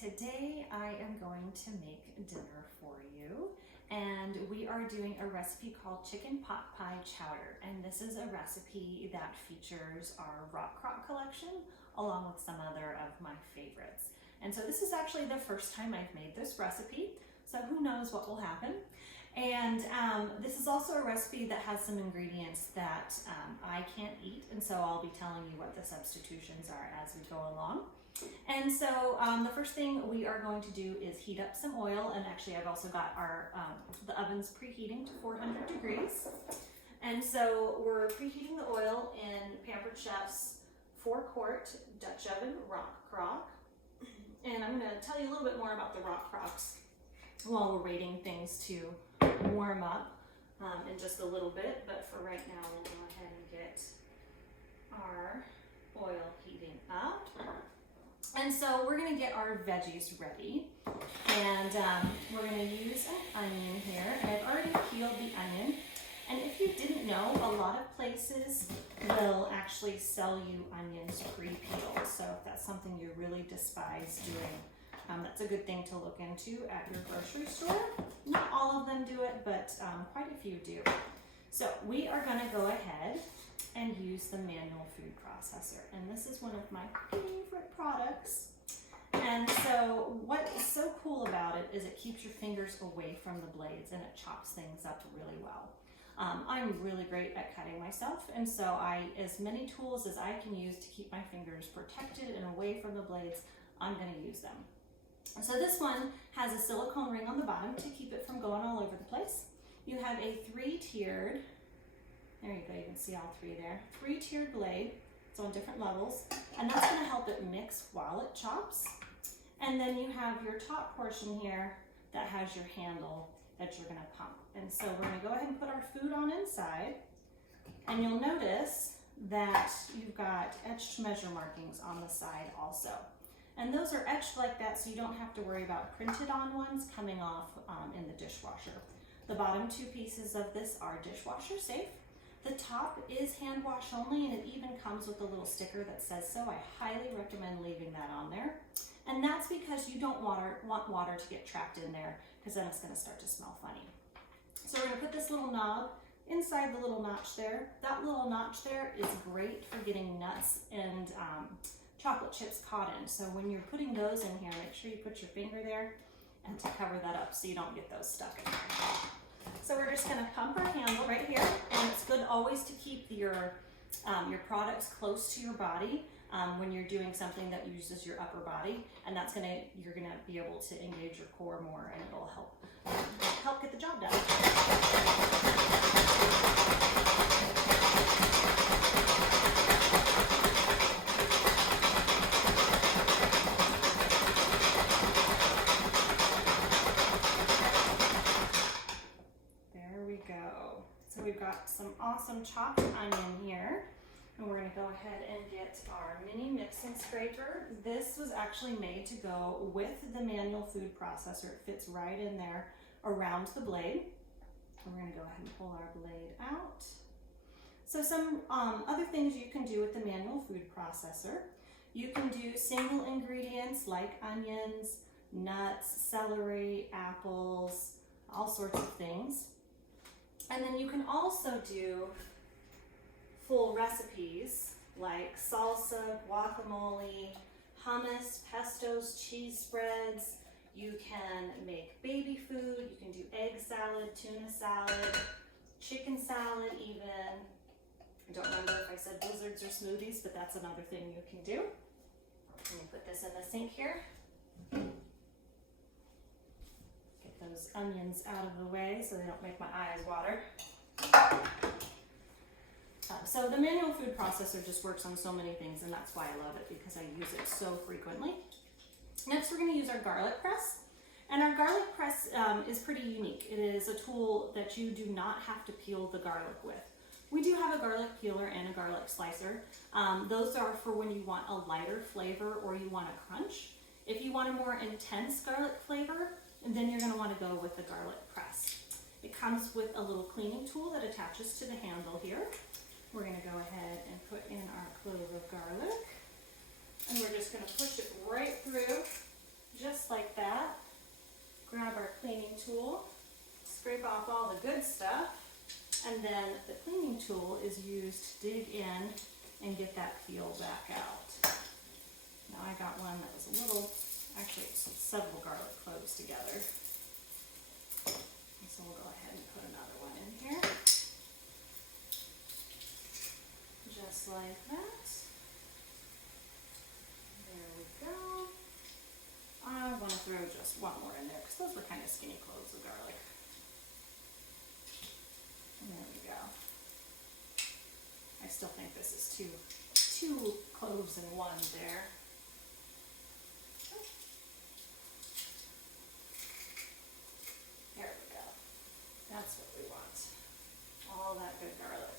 Today I am going to make dinner for you, and we are doing a recipe called chicken pot pie chowder, and this is a recipe that features our rock crock collection along with some other of my favorites. And so this is actually the first time I've made this recipe, so who knows what will happen. And this is also a recipe that has some ingredients that I can't eat, and so I'll be telling you what the substitutions are as we go along. And so the first thing we are going to do is heat up some oil, and actually I've also got our the ovens preheating to 400 degrees. And so we're preheating the oil in Pampered Chef's 4-quart Dutch oven rock crock. And I'm going to tell you a little bit more about the rock crocks while we're waiting things to warm up in just a little bit, but for right now we'll go ahead and get our oil heating up. And so we're going to get our veggies ready, and we're going to use an onion here, and I've already peeled the onion. And if you didn't know, a lot of places will actually sell you onions pre-peeled, so if that's something you really despise doing, that's a good thing to look into at your grocery store. Not all of them do it, but quite a few do. So we are going to go ahead and use the manual food processor, and this is one of my favorite products. And so what's so cool about it is it keeps your fingers away from the blades and it chops things up really well. I'm really great at cutting myself, and so as many tools as I can use to keep my fingers protected and away from the blades, I'm going to use them. So this one has a silicone ring on the bottom to keep it from going all over the place. You have a 3-tiered, there you go, you can see all 3 there, 3-tiered blade. It's on different levels, and that's going to help it mix while it chops. And then you have your top portion here that has your handle that you're going to pump. And so we're going to go ahead and put our food on inside, and you'll notice that you've got etched measure markings on the side also. And those are etched like that so you don't have to worry about printed on ones coming off in the dishwasher. The bottom 2 pieces of this are dishwasher safe. The top is hand wash only, and it even comes with a little sticker that says so. I highly recommend leaving that on there. And that's because you don't want water to get trapped in there, because then it's going to start to smell funny. So we're going to put this little knob inside the little notch there. That little notch there is great for getting nuts and chocolate chips caught in. So when you're putting those in here, make sure you put your finger there and to cover that up so you don't get those stuck in there. So we're just going to pump our handle right here, and it's good always to keep your products close to your body when you're doing something that uses your upper body, and you're gonna be able to engage your core more, and it'll help get the job done. So we've got some awesome chopped onion here, and we're going to go ahead and get our mini mixing scraper. This was actually made to go with the manual food processor. It fits right in there around the blade. And we're going to go ahead and pull our blade out. So some other things you can do with the manual food processor. You can do single ingredients like onions, nuts, celery, apples, all sorts of things. And then you can also do full recipes like salsa, guacamole, hummus, pestos, cheese spreads. You can make baby food. You can do egg salad, tuna salad, chicken salad even. I don't remember if I said blizzards or smoothies, but that's another thing you can do. Let me put this in the sink here. Those onions out of the way so they don't make my eyes water. So the manual food processor just works on so many things, and that's why I love it, because I use it so frequently. Next, we're going to use our garlic press. And our garlic press is pretty unique. It is a tool that you do not have to peel the garlic with. We do have a garlic peeler and a garlic slicer. Those are for when you want a lighter flavor or you want a crunch. If you want a more intense garlic flavor, then you're going to want to go with the garlic press. It comes with a little cleaning tool that attaches to the handle here. We're going to go ahead and put in our clove of garlic, and we're just going to push it right through just tool, scrape off all the good stuff, and then the cleaning tool is used to dig in and get that peel back out. Now I got one that was a little, actually it's several garlic cloves together. And so we'll go ahead and put another one in here. Just like that. There we go. I want to throw just one more in there because those were kind of skinny cloves of garlic. And there we go. I still think this is two cloves in one there. There we go. That's what we want. All that good garlic.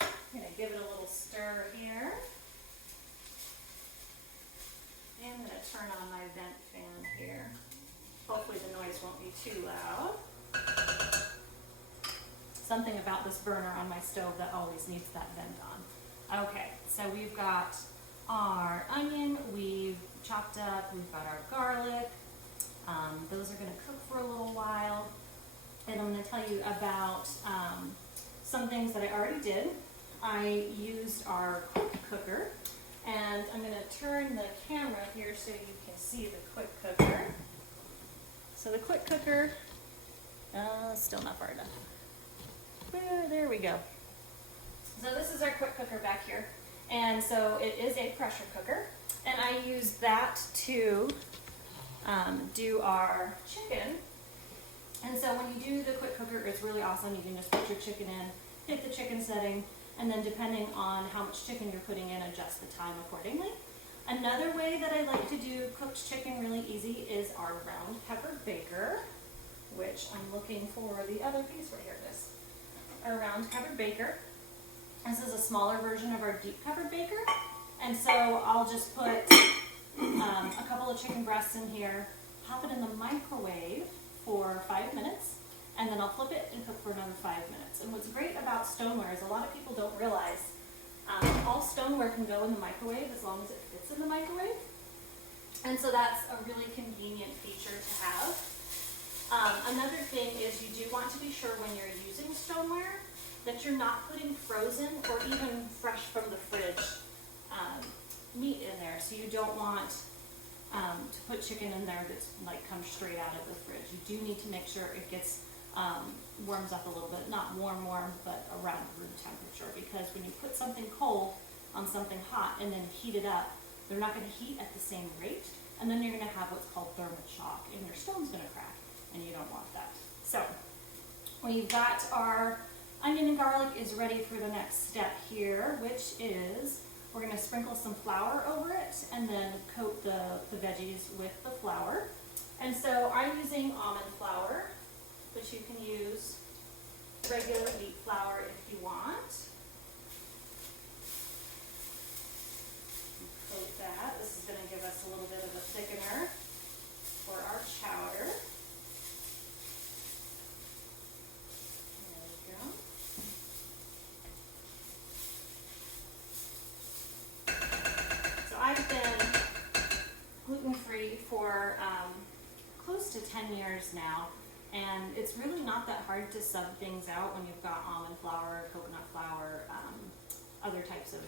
I'm going to give it a little stir here. And I'm going to turn on my vent fan here. Hopefully the noise won't be too loud. Something about this burner on my stove that always needs that vent on. Okay, so we've got our onion, we've chopped up, we've got our garlic. Those are going to cook for a little while. And I'm going to tell you about some things that I already did. I used our quick cooker, and I'm going to turn the camera here so you can see the quick cooker. So the quick cooker, still not far enough. There we go. So this is our quick cooker back here. And so it is a pressure cooker. And I use that to do our chicken. And so when you do the quick cooker, it's really awesome. You can just put your chicken in, hit the chicken setting, and then depending on how much chicken you're putting in, adjust the time accordingly. Another way that I like to do cooked chicken really easy is our round pepper baker, which I'm looking for the other piece right here. This. Our round covered baker. This is a smaller version of our deep covered baker. And so I'll just put a couple of chicken breasts in here, pop it in the microwave for 5 minutes, and then I'll flip it and cook for another 5 minutes. And what's great about stoneware is a lot of people don't realize all stoneware can go in the microwave as long as it fits in the microwave. And so that's a really convenient feature to have. Another thing is you do want to be sure when you're using stoneware that you're not putting frozen or even fresh from the fridge meat in there. So you don't want to put chicken in there that's like comes straight out of the fridge. You do need to make sure it gets warms up a little bit, not warm, but around room temperature, because when you put something cold on something hot and then heat it up, they're not going to heat at the same rate, and then you're going to have what's called thermal shock, and your stove's going to crack. And you don't want that. So we've got our onion and garlic is ready for the next step here, which is we're going to sprinkle some flour over it and then coat the veggies with the flour. And so I'm using almond flour, but you can use regular wheat flour if you want. Coat that. This is going to give us a little bit of a thickener for our chowder. I've been gluten-free for close to 10 years now, and it's really not that hard to sub things out when you've got almond flour, coconut flour, other types of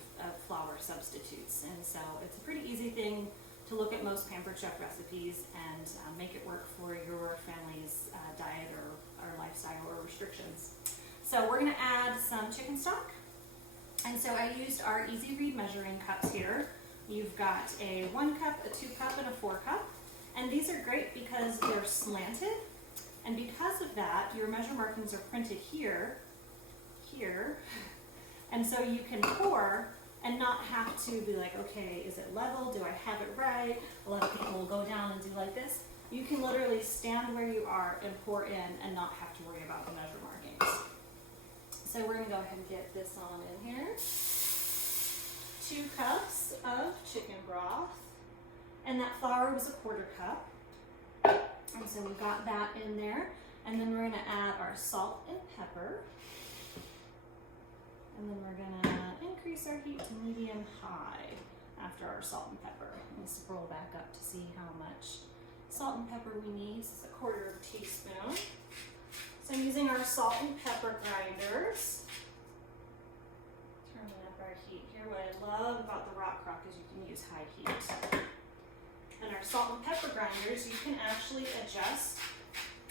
flour substitutes. And so it's a pretty easy thing to look at most Pampered Chef recipes and make it work for your family's diet or lifestyle or restrictions. So we're going to add some chicken stock. And so I used our Easy Read measuring cups here. You've got a 1 cup, a 2 cup, and a 4 cup. And these are great because they're slanted. And because of that, your measure markings are printed here, here. And so you can pour and not have to be like, okay, is it level? Do I have it right? A lot of people will go down and do like this. You can literally stand where you are and pour in and not have to worry about the measure markings. So we're gonna go ahead and get this on in here. 2 cups of chicken broth, and that flour was a 1/4 cup. And so we got that in there, and then we're gonna add our salt and pepper. And then we're gonna increase our heat to medium high after our salt and pepper. Let me scroll back up to see how much Salt and pepper we need. This is a 1/4 teaspoon. So I'm using our salt and pepper grinders. Turning up our heat here. What I love about the rock crock is you can use high heat. And our salt and pepper grinders, you can actually adjust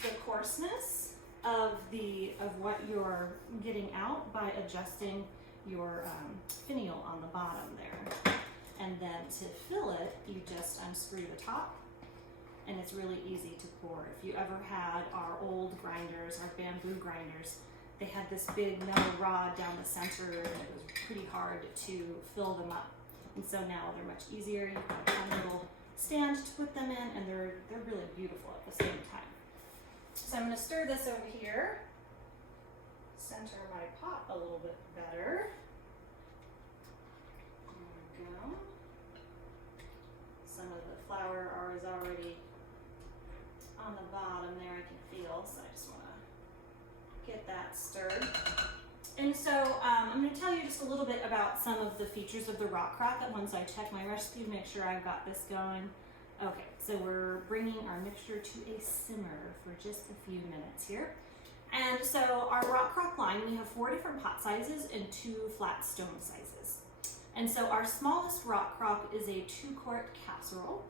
the coarseness of what you're getting out by adjusting your finial on the bottom there. And then to fill it, you just unscrew the top, and it's really easy to pour. If you ever had our old grinders, our bamboo grinders, they had this big metal rod down the center, and it was pretty hard to fill them up. And so now they're much easier. You have a little stand to put them in, and they're really beautiful at the same time. So I'm going to stir this over here, center my pot a little bit better. There we go. Some of the flour is already on the bottom there, I can feel, so I just want to get that stirred. And so I'm going to tell you just a little bit about some of the features of the rock crock once I check my recipe to make sure I've got this going. Okay, so we're bringing our mixture to a simmer for just a few minutes here. And so our rock crock line, we have 4 different pot sizes and 2 flat stone sizes. And so our smallest rock crock is a 2-quart casserole.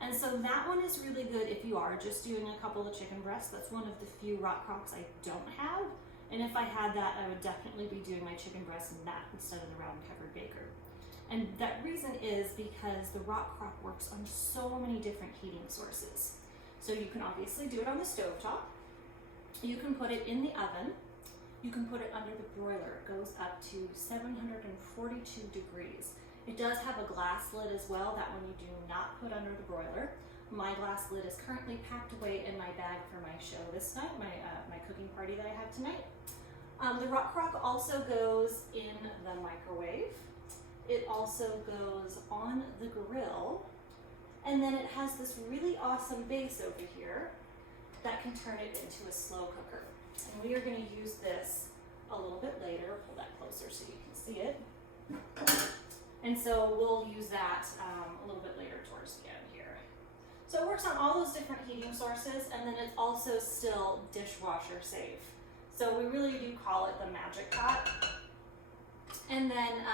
And so that one is really good if you are just doing a couple of chicken breasts. That's one of the few rock crocks I don't have. And if I had that, I would definitely be doing my chicken breast in that instead of the round covered baker. And that reason is because the rock crock works on so many different heating sources. So you can obviously do it on the stovetop. You can put it in the oven. You can put it under the broiler. It goes up to 742 degrees. It does have a glass lid as well. That one you do not put under the broiler. My glass lid is currently packed away in my bag for my show this night, my cooking party that I have tonight. The rock crock also goes in the microwave. It also goes on the grill. And then it has this really awesome base over here that can turn it into a slow cooker. And we are going to use this a little bit later. Pull that closer so you can see it. And so we'll use that a little bit later towards the end here. So it works on all those different heating sources, and then it's also still dishwasher safe. So we really do call it the magic pot. And then,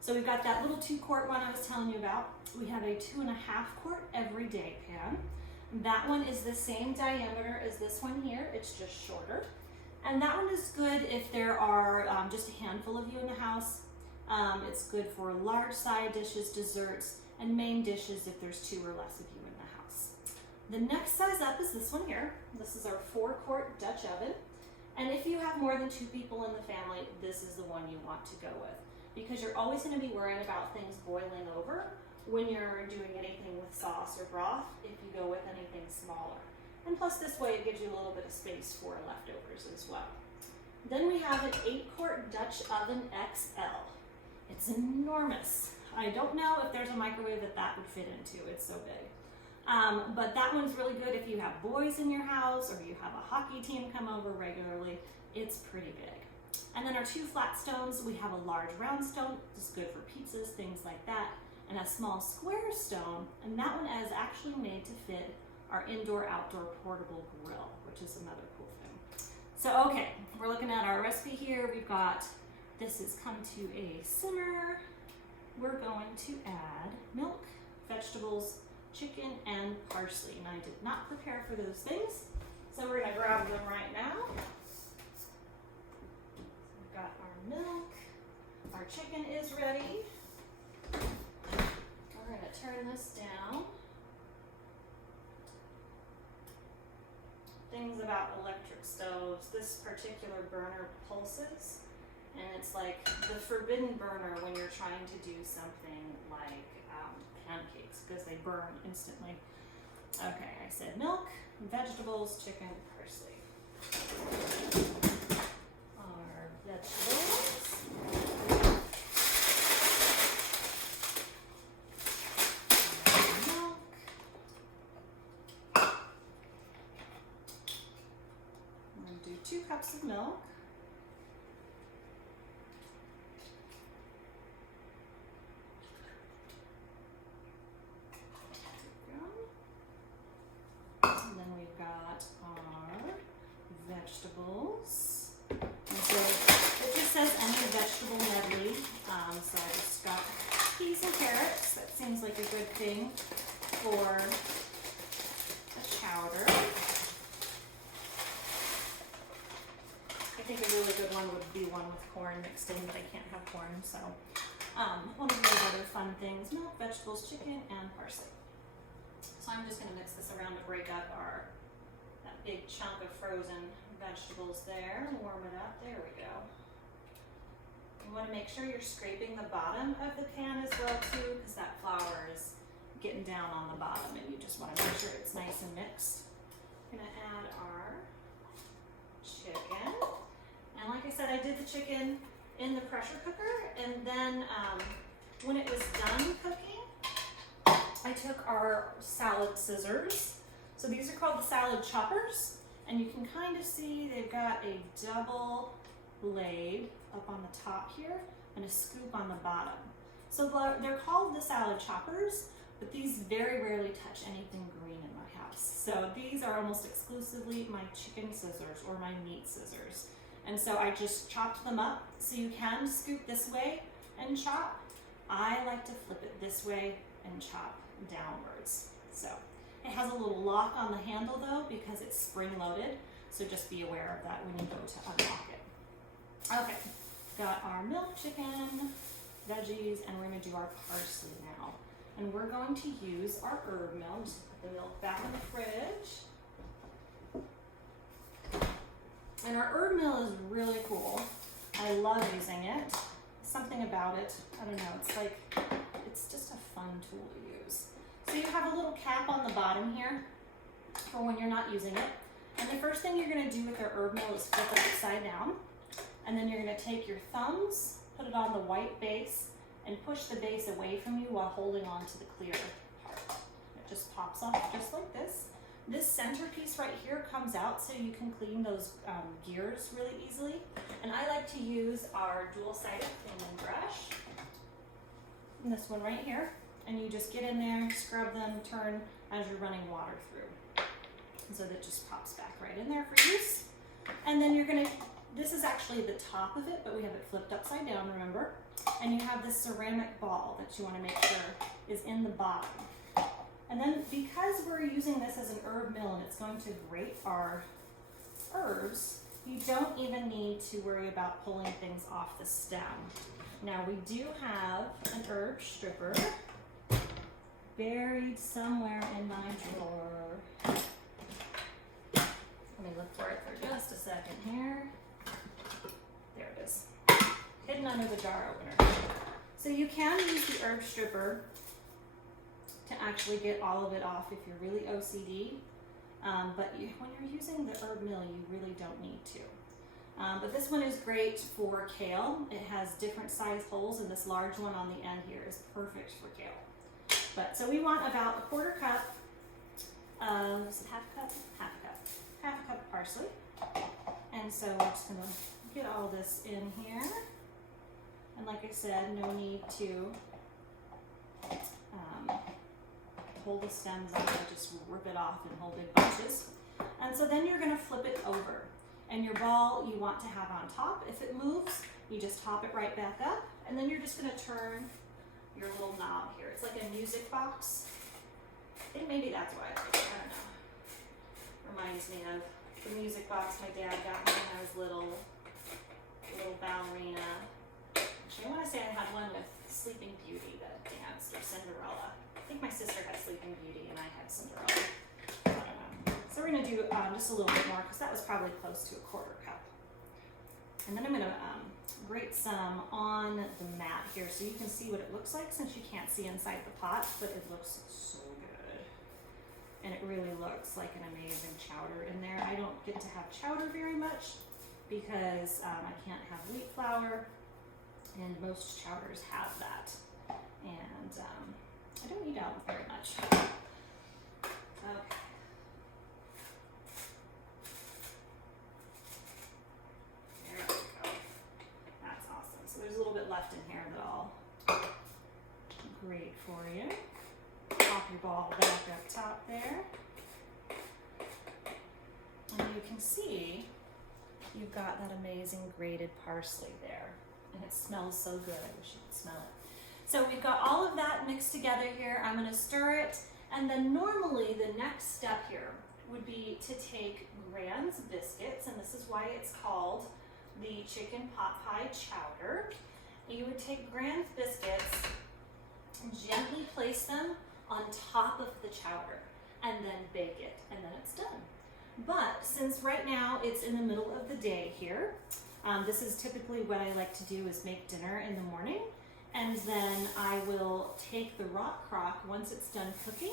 so we've got that little 2-quart one I was telling you about. We have a 2.5-quart everyday pan. That one is the same diameter as this one here, it's just shorter. And that one is good if there are just a handful of you in the house. It's good for large side dishes, desserts, and main dishes if there's 2 or less of you in the house. The next size up is this one here. This is our 4-quart Dutch oven. And if you have more than 2 people in the family, this is the one you want to go with, because you're always going to be worrying about things boiling over when you're doing anything with sauce or broth if you go with anything smaller. And plus this way it gives you a little bit of space for leftovers as well. Then we have an 8-quart Dutch oven XL. It's enormous. I don't know if there's a microwave that would fit into. It's so big. But that one's really good if you have boys in your house or you have a hockey team come over regularly. It's pretty big. And then our 2 flat stones, we have a large round stone. It's good for pizzas, things like that. And a small square stone, and that one is actually made to fit our indoor-outdoor portable grill, which is another cool thing. So, okay, we're looking at our recipe here. We've got, this has come to a simmer. We're going to add milk, vegetables, chicken, and parsley. And I did not prepare for those things, so we're gonna grab them right now. We've got our milk, our chicken is ready. We're going to turn this down. Things about electric stoves, this particular burner pulses, and it's like the forbidden burner when you're trying to do something like pancakes, because they burn instantly. Okay, I said milk, vegetables, chicken, parsley. Our vegetables. Do 2 cups of milk. There we go. thing for a chowder. I think a really good one would be one with corn mixed in, but I can't have corn, so one of those other fun things: milk, vegetables, chicken, and parsley. So I'm just going to mix this around to break up that big chunk of frozen vegetables there and warm it up. There we go. You want to make sure you're scraping the bottom of the pan as well too, because that flour is getting down on the bottom, and you just want to make sure it's nice and mixed. I'm going to add our chicken. And like I said, I did the chicken in the pressure cooker, and then when it was done cooking, I took our salad scissors. So these are called the salad choppers, and you can kind of see they've got a double blade up on the top here and a scoop on the bottom. So they're called the salad choppers, but these very rarely touch anything green in my house. So these are almost exclusively my chicken scissors or my meat scissors. And so I just chopped them up. So you can scoop this way and chop. I like to flip it this way and chop downwards. So it has a little lock on the handle though, because it's spring loaded. So just be aware of that when you go to unlock it. Okay, got our milk, chicken, veggies, and we're gonna do our parsley now. And we're going to use our herb mill. Just put the milk back in the fridge. And our herb mill is really cool. I love using it. Something about it, I don't know, it's just a fun tool to use. So you have a little cap on the bottom here for when you're not using it. And the first thing you're gonna do with your herb mill is flip it upside down. And then you're gonna take your thumbs, put it on the white base, and push the base away from you while holding on to the clear part. It just pops off just like this. This center piece right here comes out so you can clean those gears really easily. And I like to use our dual-sided cleaning brush. And this one right here. And you just get in there, scrub them, turn as you're running water through. And so that just pops back right in there for use. And then you're gonna, this is actually the top of it, but we have it flipped upside down, remember? And you have this ceramic ball that you wanna make sure is in the bottom. And then because we're using this as an herb mill and it's going to grate our herbs, you don't even need to worry about pulling things off the stem. Now we do have an herb stripper buried somewhere in my drawer. Let me look for it for just a second here. There it is, hidden under the jar opener. So you can use the herb stripper to actually get all of it off if you're really OCD, but when you're using the herb mill, you really don't need to. But this one is great for kale. It has different size holes, and this large one on the end here is perfect for kale. But so we want about 1/4 cup of, is it half a cup? Half a cup. Half a cup of parsley. And so we're just gonna get all this in here. And like I said, no need to hold the stems on, just rip it off in whole big bunches. And so then you're gonna flip it over. And your ball you want to have on top. If it moves, you just hop it right back up. And then you're just gonna turn your little knob here. It's like a music box. I think maybe that's why I like it, I don't know. Reminds me of the music box my dad got me when I was little ballerina. Actually, I wanna say I had one with Sleeping Beauty that danced, or Cinderella. I think my sister had Sleeping Beauty and I had Cinderella. I don't know. So we're gonna do just a little bit more because that was probably close to 1/4 cup. And then I'm gonna grate some on the mat here so you can see what it looks like, since you can't see inside the pot, but it looks so good. And it really looks like an amazing chowder in there. I don't get to have chowder very much because I can't have wheat flour, and most chowders have that. And I don't eat out very much. Okay. There we go. That's awesome. So there's a little bit left in here that I'll grate for you. Pop your ball back up top there. And you can see you've got that amazing grated parsley there. And it smells so good. I wish you could smell it. So we've got all of that mixed together here. I'm gonna stir it, and then normally the next step here would be to take Grand's biscuits, and this is why it's called the chicken pot pie chowder. You would take Grand's biscuits and gently place them on top of the chowder and then bake it, and then it's done. But since right now it's in the middle of the day here, this is typically what I like to do is make dinner in the morning, and then I will take the rock crock once it's done cooking,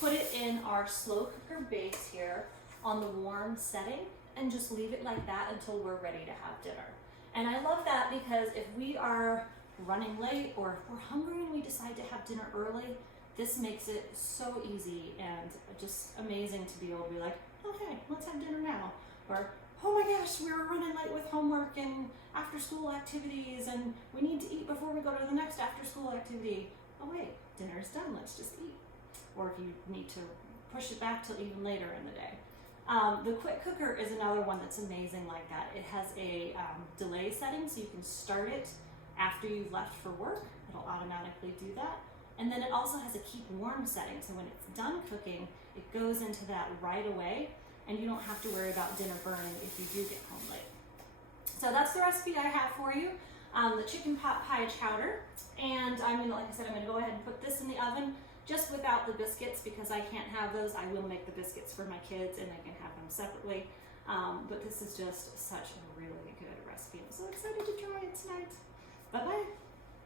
put it in our slow cooker base here on the warm setting, and just leave it like that until we're ready to have dinner. And I love that because if we are running late or if we're hungry and we decide to have dinner early, this makes it so easy and just amazing to be able to be like, okay, let's have dinner now. Or, oh my gosh, we're running late with homework and after school activities and we need to eat before we go to the next after school activity. Oh wait, dinner's done, let's just eat. Or if you need to push it back till even later in the day. The quick cooker is another one that's amazing like that. It has a delay setting, so you can start it after you've left for work. It'll automatically do that. And then it also has a keep warm setting, so when it's done cooking, it goes into that right away, and you don't have to worry about dinner burning if you do get home late. So that's the recipe I have for you, the chicken pot pie chowder. And I'm gonna, like I said, I'm gonna go ahead and put this in the oven just without the biscuits because I can't have those. I will make the biscuits for my kids and they can have them separately. But this is just such a really good recipe. I'm so excited to try it tonight. Bye-bye.